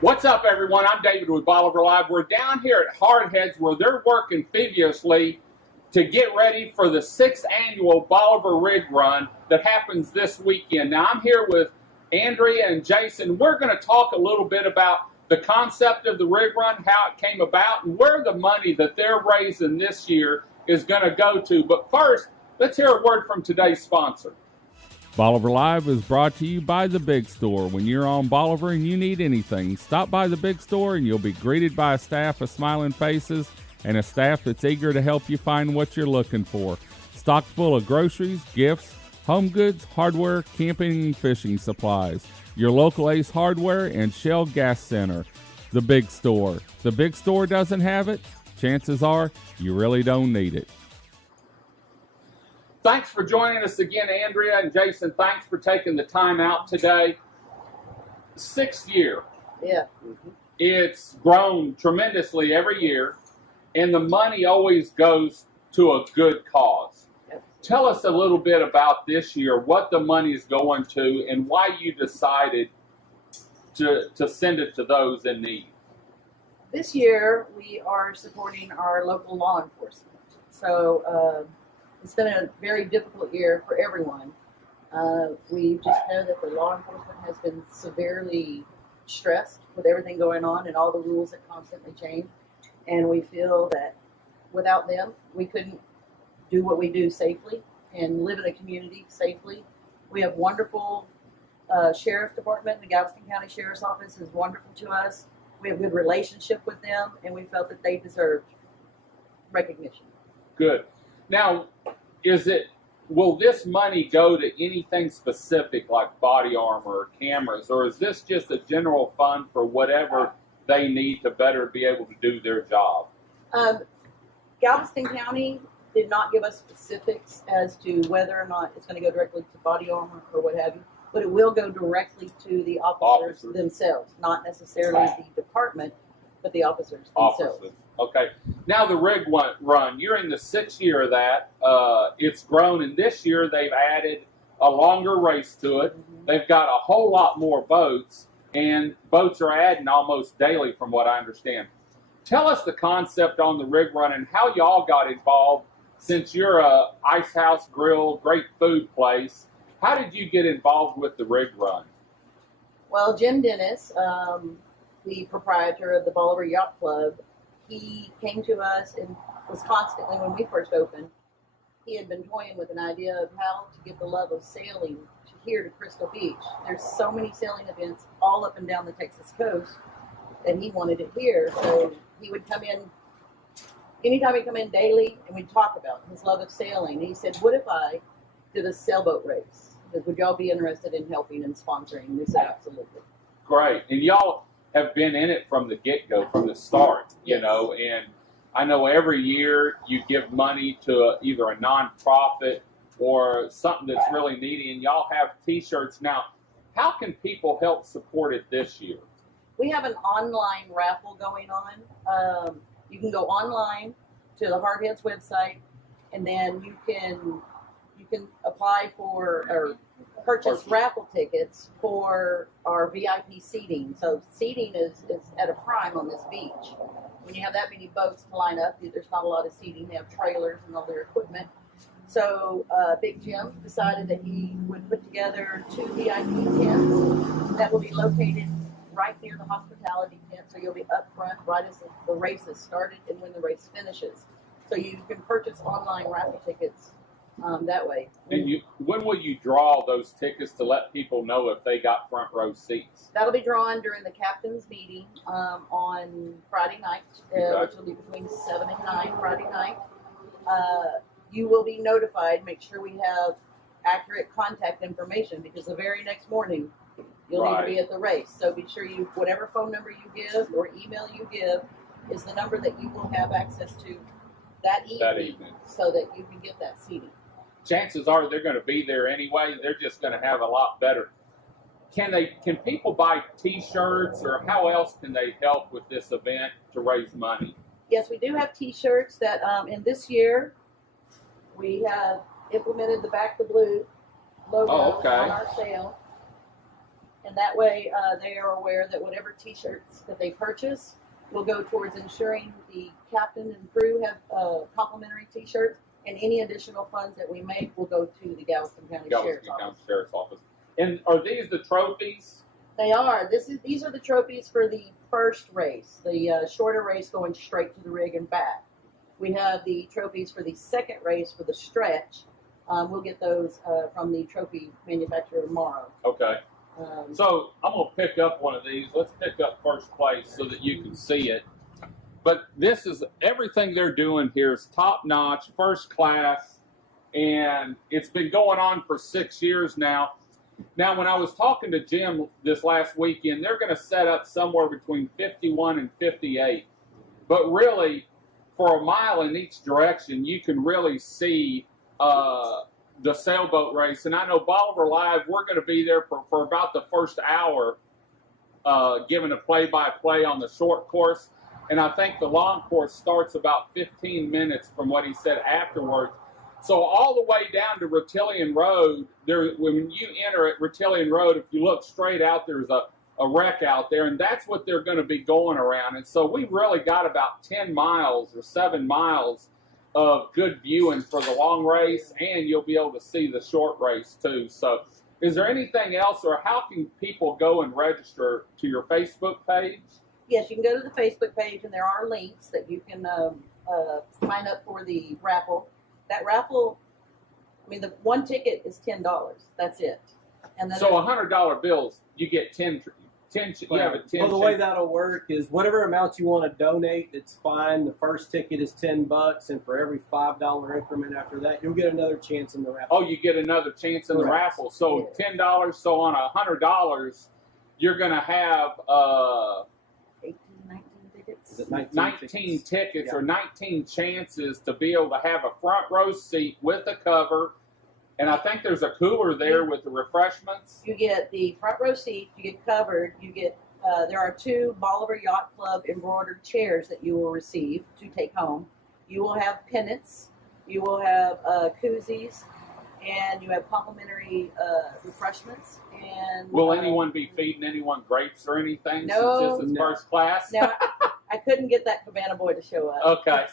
What's up, everyone? I'm David with Bolivar Live. We're down here at HardHeads where they're working feverishly to get ready for the 6th annual Bolivar Rig Run that happens this weekend. Now, I'm here with Andrea and Jason. We're going to talk a little bit about the concept of the Rig Run, how it came about, and where the money that they're raising this year is going to go to. But first, let's hear a word from today's sponsor. Bolivar Live is brought to you by The Big Store. When you're on Bolivar and you need anything, stop by The Big Store and you'll be greeted by a staff of smiling faces and a staff that's eager to help you find what you're looking for. Stocked full of groceries, gifts, home goods, hardware, camping, and fishing supplies. Your local Ace Hardware and Shell Gas Center. The Big Store. The Big Store doesn't have it? Chances are you really don't need it. Thanks for joining us again, Andrea and Jason. Thanks for taking the time out today. 6th year. Yeah. It's grown tremendously every year, and the money always goes to a good cause. Yep. Tell us a little bit about this year, what the money is going to, and why you decided to send it to those in need. This year, we are supporting our local law enforcement. So it's been a very difficult year for everyone. We just know that the law enforcement has been severely stressed with everything going on and all the rules that constantly change. And we feel that without them, we couldn't do what we do safely and live in a community safely. We have wonderful Sheriff Department. The Galveston County Sheriff's Office is wonderful to us. We have a good relationship with them, and we felt that they deserved recognition. Good. Now, will this money go to anything specific like body armor or cameras, or is this just a general fund for whatever they need to better be able to do their job? Galveston County did not give us specifics as to whether or not it's going to go directly to body armor or what have you, but it will go directly to the officers themselves, not necessarily the department, but the officers themselves. Okay. Now the rig run, you're in the 6th year of that. It's grown, and this year they've added a longer race to it. Mm-hmm. They've got a whole lot more boats, and boats are adding almost daily from what I understand. Tell us the concept on the rig run and how y'all got involved, since you're a ice house grill, great food place. How did you get involved with the rig run? Well, Jim Dennis, the proprietor of the Bolivar Yacht Club, he came to us and was constantly, when we first opened, he had been toying with an idea of how to get the love of sailing here to Crystal Beach. There's so many sailing events all up and down the Texas coast, and he wanted it here. So he would come in, anytime he'd come in daily, and we'd talk about his love of sailing. And he said, what if I did a sailboat race? He said, would y'all be interested in helping and sponsoring? And we said, absolutely. Great. And y'all have been in it from the get-go, from the start, you know, and I know every year you give money to either a nonprofit or something that's really needy, and y'all have T-shirts. Now, how can people help support it this year? We have an online raffle going on. You can go online to the HardHeads website, and then you can apply for or purchase raffle tickets for our VIP seating. So seating is at a prime on this beach. When you have that many boats to line up, there's not a lot of seating. They have trailers and all their equipment. So Big Jim decided that he would put together 2 VIP tents that will be located right near the hospitality tent. So you'll be up front right as the race has started and when the race finishes. So you can purchase online raffle tickets that way. And when will you draw those tickets to let people know if they got front row seats? That'll be drawn during the captain's meeting on Friday night, which will be between 7 and 9 Friday night. You will be notified. Make sure we have accurate contact information, because the very next morning you'll need to be at the race. So be sure whatever phone number you give or email you give is the number that you will have access to that evening. So that you can get that seating. Chances are they're going to be there anyway. They're just going to have a lot better. Can people buy T-shirts, or how else can they help with this event to raise money? Yes, we do have T-shirts that in this year we have implemented the Back the Blue logo Oh, okay. on our sail. And that way they are aware that whatever T-shirts that they purchase will go towards ensuring the captain and crew have complimentary T-shirts, and any additional funds that we make will go to the Galveston County Sheriff's Office. And are these the trophies? They are. These are the trophies for the first race, the shorter race going straight to the rig and back. We have the trophies for the second race for the stretch. We'll get those from the trophy manufacturer tomorrow. Okay. So I'm going to pick up one of these. Let's pick up first place so that you can see it. But this is everything they're doing here is top notch, first class, and it's been going on for 6 years now. Now, when I was talking to Jim this last weekend, they're going to set up somewhere between 51 and 58. But really, for a mile in each direction, you can really see the sailboat race. And I know Bolivar Live, we're going to be there for about the first hour, giving a play-by-play on the short course. And I think the long course starts about 15 minutes from what he said afterwards. So all the way down to Retillion Road, when you enter at Retillion Road, if you look straight out, there's a wreck out there, and that's what they're going to be going around. And so we've really got about 10 miles or 7 miles of good viewing for the long race, and you'll be able to see the short race too. So is there anything else, or how can people go and register to your Facebook page? Yes, you can go to the Facebook page, and there are links that you can sign up for the raffle. That raffle, I mean, the one ticket is $10. That's it. And then so $100 bills, you get 10. You have a 10. Well, the way that'll work is whatever amount you want to donate, it's fine. The first ticket is $10, and for every $5 increment after that, you'll get another chance in the raffle. Oh, you get another chance in the raffle. So $10. So on $100, you're going to have 18, 19 tickets. 19 tickets or 19 chances to be able to have a front row seat with a cover. And I think there's a cooler there with the refreshments. You get the front row seat, you get covered, you get, there are 2 Bolivar Yacht Club embroidered chairs that you will receive to take home. You will have pennants, you will have koozies, and you have complimentary refreshments. And will anyone be feeding anyone grapes or anything? No. Since this is first class? Now, I couldn't get that Cabana boy to show up. Okay.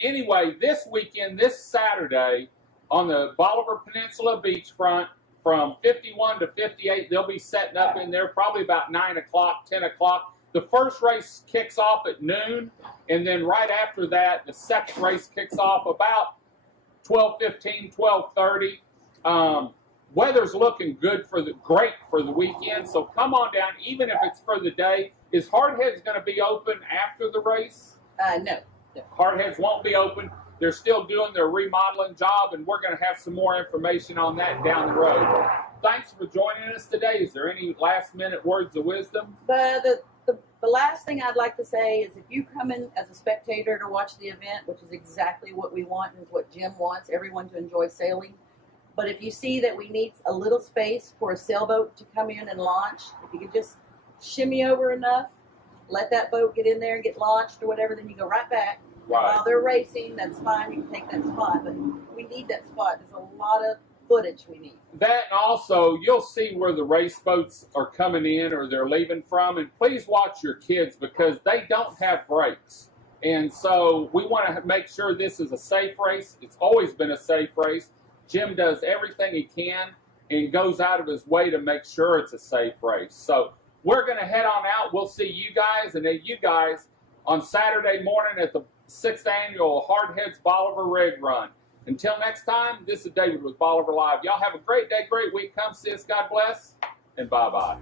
Anyway, this weekend, this Saturday, on the Bolivar Peninsula beachfront, from 51 to 58, they'll be setting up in there probably about 9 o'clock, 10 o'clock. The first race kicks off at noon, and then right after that, the second race kicks off about 12:15, 12:30. Weather's looking great for the weekend, so come on down, even if it's for the day. Is HardHeads going to be open after the race? No. HardHeads won't be open. They're still doing their remodeling job, and we're going to have some more information on that down the road. Thanks for joining us today. Is there any last-minute words of wisdom? The last thing I'd like to say is if you come in as a spectator to watch the event, which is exactly what we want and is what Jim wants, everyone to enjoy sailing. But if you see that we need a little space for a sailboat to come in and launch, if you could just shimmy over enough, let that boat get in there and get launched or whatever, then you go right back. Right. While they're racing, that's fine. You can take that spot, but we need that spot. There's a lot of footage we need. That, and also you'll see where the race boats are coming in or they're leaving from, and please watch your kids because they don't have brakes. And so we want to make sure this is a safe race. It's always been a safe race. Jim does everything he can and goes out of his way to make sure it's a safe race. So we're going to head on out. We'll see you guys and then you guys on Saturday morning at the 6th Annual HardHeads Bolivar Rig Run. Until next time, this is David with Bolivar Live. Y'all have a great day, great week. Come see us. God bless, and bye-bye.